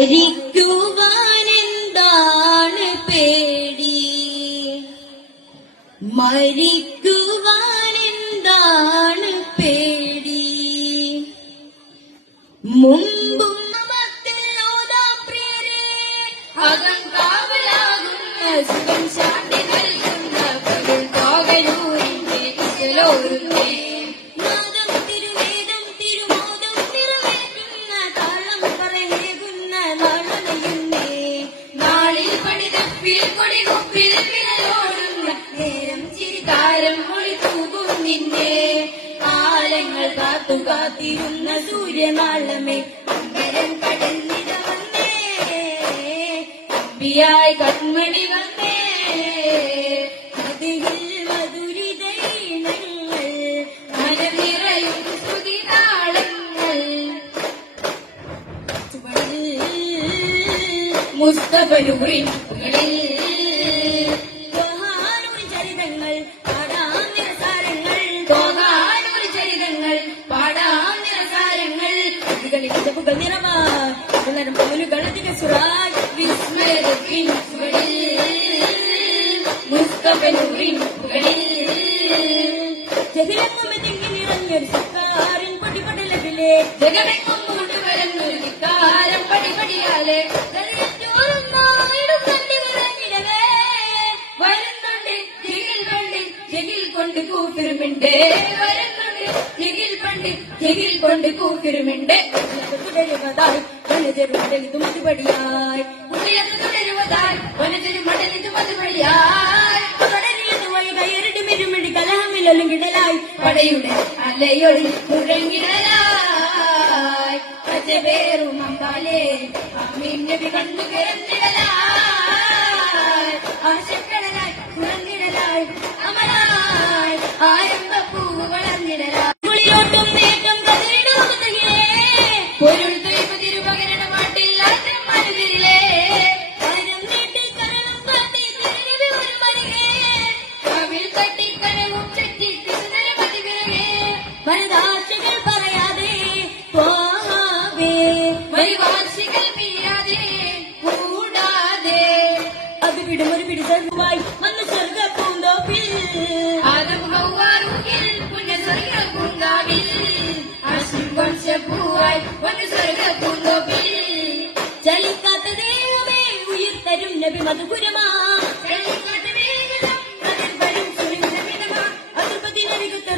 മരിക്കുവാനെന്താണ് പേടി, മരിക്കുവാനെന്താണ് പേടി, മുമ്പും അകങ്കാവലാകുന്ന സുഖം ശാന്തി നൽകുന്ന പകൽ കാവലൂരിന്റെ ഇശലോരുന്നേ ആലങ്ങൾ കാത്തു കാത്തിരുന്ന സൂര്യനാളമേ അമ്പരം കടന്നിട വന്നേ, അമ്പിയായി കൺമണി വന്നേ, അതിൽ മധുരിതൈനങ്ങൾ മനനിറയും ശ്രുതിതാളങ്ങൾ മുസ്തഫനൂറിൻ നിറഞ്ഞൊരു സർക്കാരൻ പടിപടലേ ജഗമെങ്ങും കൊണ്ടുവരുന്നൊരു ധിക്കാരം പടിപടിയാലെ വരുന്നുണ്ട് ജഗിൽ പണ്ട് ജഗിൽ കൊണ്ട് കൂക്കിരുമിണ്ടേ, വരുന്നുണ്ട് ജഗിൽ പണ്ട് ജഗിൽ കൊണ്ട് കൂക്കിരുമിണ്ടേ, തുടരുവതായി വനജരുമടലിതു മതുപടിയായി തുടരുവതായി വനജരുമടലിതു മതുപടിയായി കയറിട്ട് മിരുമിടി കലഹമിലും കിടലായി പടയുടെ അലയൊളി മുഴങ്ങിടലായി പച്ചപേറും അമ്പാലേ അമ്മിന്നബി കണ്ടു കിടന്നിടലായി ആശക്കടലായി ഉറങ്ങിടലായി അമലായി ആയമ്പപ്പൂ വളർന്നിടലായി കുളിയോട്ടും നേട്ടം കതിരിടുന്നേ പൊരുൾ തുയ്പ് തിരുപകരണ മാട്ടില്ല മനുതിരിലേ കരം നീട്ടി കരണം കാട്ടി തിരുവി ഒരു മരികേ കവിൽ തട്ടി കരവും ചട്ടി കൃഷ്ണന മതിവിറകേ വനദാശകൾ പറയാതെ പോവേ വരിവാശികൾ മീരാതെ കൂടാതെ അത് വിടുമൊരു പിടിച്ചതുമായി വന്ന് സ്വർഗ പൂന്തോപ്പിൽ ആദം ഹൗവാറുകിൽ പുണ്യ സ്വർഗ പൂങ്കാവിൽ ആശിം വംശപൂവായി വന്ന് സ്വർഗ പൂന്തോപ്പിൽ ചലിക്കാത്ത ദേഹമേ ഉയിർ തരും നബി മധുപുരമാ